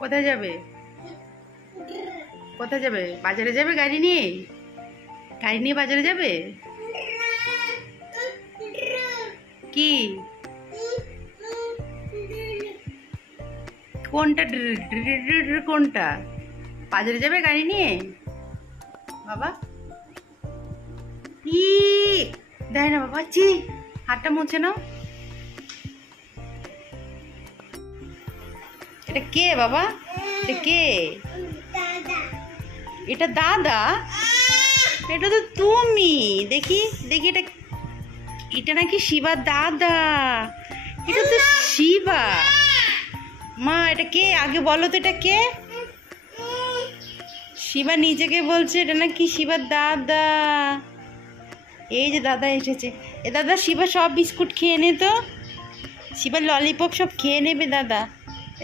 কোথায় যাবে? কোথায় যাবে? বাজারে যাবে গাড়ি নিয়ে? গাড়ি নিয়ে বাজারে যাবে? কি কোনটা কোনটা? বাজারে যাবে গাড়ি নিয়ে বাবা? ই দেয় না বাবা, চি হাতটা মুছে নাও। এটা কে বাবা? এটা কে? এটা দাদা? এটা তো তুমি। দেখি দেখি, এটা এটা নাকি শিবার দাদা। এটা তো শিবা। মা এটা কে আগে বলো তো, এটা কে? শিবা নিজেকে বলছে এটা নাকি শিবার দাদা। এই যে দাদা এসেছে। এ দাদা, শিবা সব বিস্কুট খেয়ে নে তো। শিবার ললিপপ সব খেয়ে নেবে দাদা।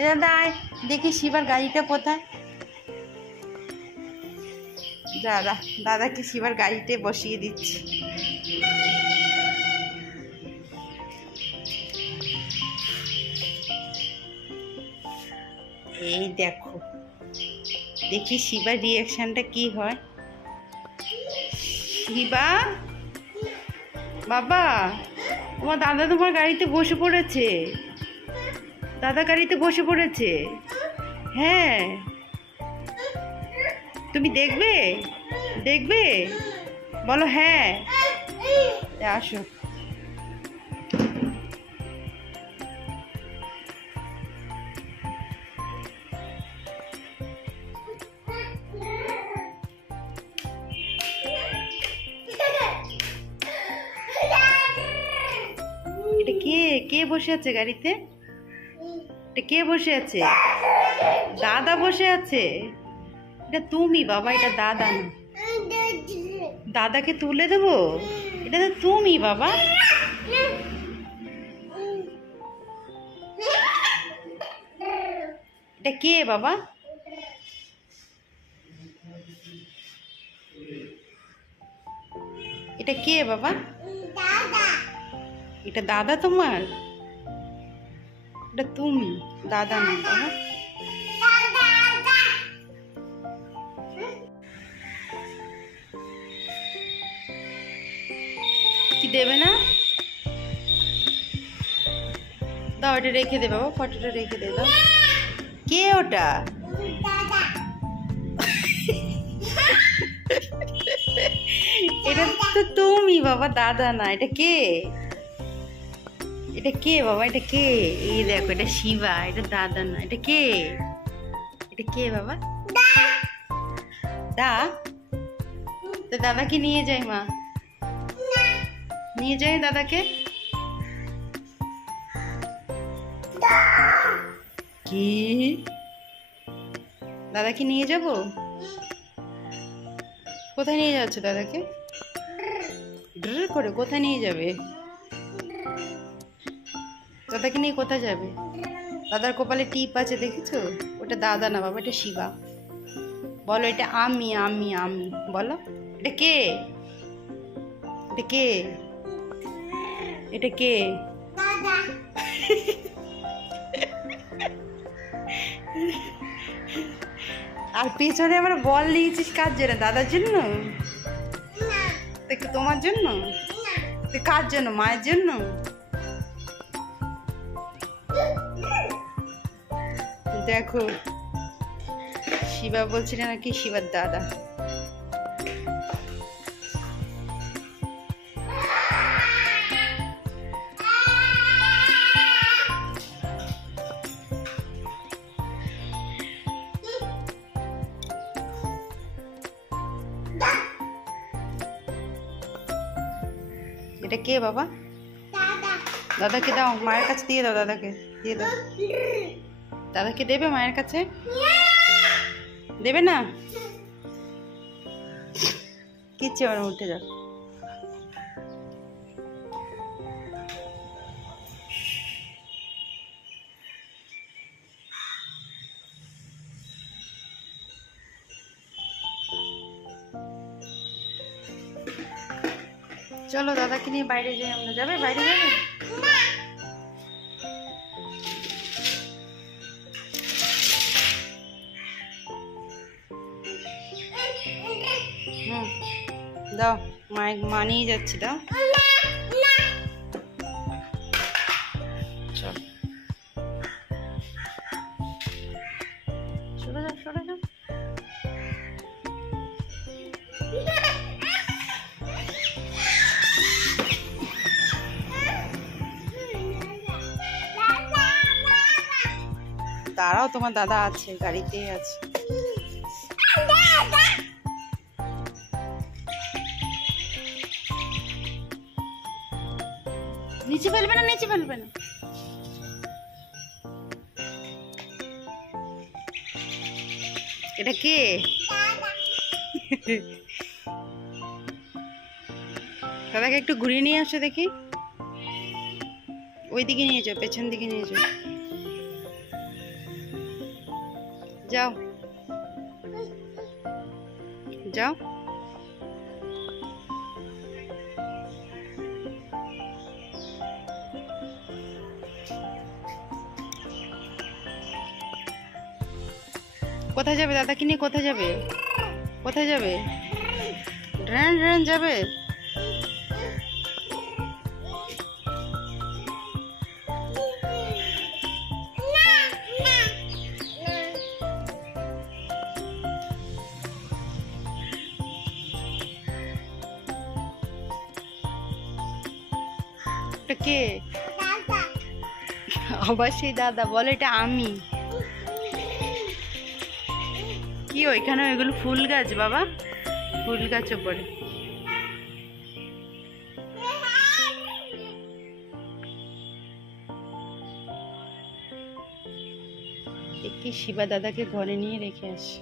এ দাদা আয় দেখি শিবার গাড়িটা কোথায়। দাদা দাদাকে শিবার গাড়িতে বসিয়ে দিচ্ছি। এই দেখো, দেখি শিবার রিয়াকশনটা কি হয়। শিবা বাবা, তোমার দাদা তোমার গাড়িতে বসে পড়েছে। দাদা গাড়িতে বসে পড়েছে। হ্যাঁ, তুমি দেখবে? দেখবে? বলো হ্যাঁ। আসো। এটা কে? কে বসে আছে গাড়িতে? এটা কে বসে আছে? দাদা বসে আছে। এটা তুমি বাবা, এটা দাদা না। দাদাকে তুলে দেবো? এটা তো তুমি বাবা। এটা কে বাবা? এটা কে বাবা? এটা দাদা তোমার? এটা তুমি, দাদা না বাবা। কি দেবে না? দাও, ওটা রেখে দে বাবা, ফটোটা রেখে দে। দাও। কে ওটা? এটা তো তুমি বাবা, দাদা না। এটা কে? এটা কে বাবা? এটা কে? এই দেখো, এটা শিবা, এটা দাদা না। এটা কে? এটা কে বাবা? দা? তো দাদাকে নিয়ে যাই মা, নিয়ে যাই দাদাকে। কি দাদাকে নিয়ে যাব? কোথায় নিয়ে যাচ্ছে দাদাকে? ড্র করে কোথায় নিয়ে যাবে? দাদাকে নিয়ে কোথায় যাবে? দাদার কপালে টিপ আছে দেখেছো? ওটা দাদা না বাবা, এটা শিবা। বলো এটা আমি আমি আমি বলো। এটা কে? এটা কে? এটা কে? আর পেছনে আমরা বল নিয়েছিস কার জন্য? দাদার জন্য? দেখো তোমার জন্য। কার জন্য? মায়ের জন্য? দেখো, শিবা বলছিল নাকি শিবার দাদা। এটা কে বাবা? দাদাকে দাও, মায়ের কাছে দিয়ে দাও। দাদাকে দিয়ে দাও। দাদাকে দেবে মায়ের কাছে? দেবে না? কিচ্ছু আর উঠে যাও। চলো দাদাকে নিয়ে বাইরে যাই আমরা। যাবে? বাইরে যাবে? দাও, মা নিয়ে যাচ্ছি, দাও। চল, সরে যাও, সরে যাও। দাঁড়াও, তোমার দাদা আছে, গাড়িতেই আছে। নিচে ফেলবে না, নিচে ফেলবে না। এটা কে? দাদাকে একটু ঘুরিয়ে নিয়ে আসো দেখি। ওই দিকে নিয়ে যাও, পেছন দিকে নিয়ে যাও। যাও যাও। কোথায় যাবে দাদাকে নিয়ে? কোথায় যাবে? কোথায় যাবে? ড্রেন ড্রেন যাবে? এটা কে? আবার সেই দাদা বলে এটা আমি। কি ওইখানে ওইগুলো ফুল গাছ বাবা? ফুল গাছ ওপরে। কি শিবা দাদাকে ঘরে নিয়ে রেখে আসি।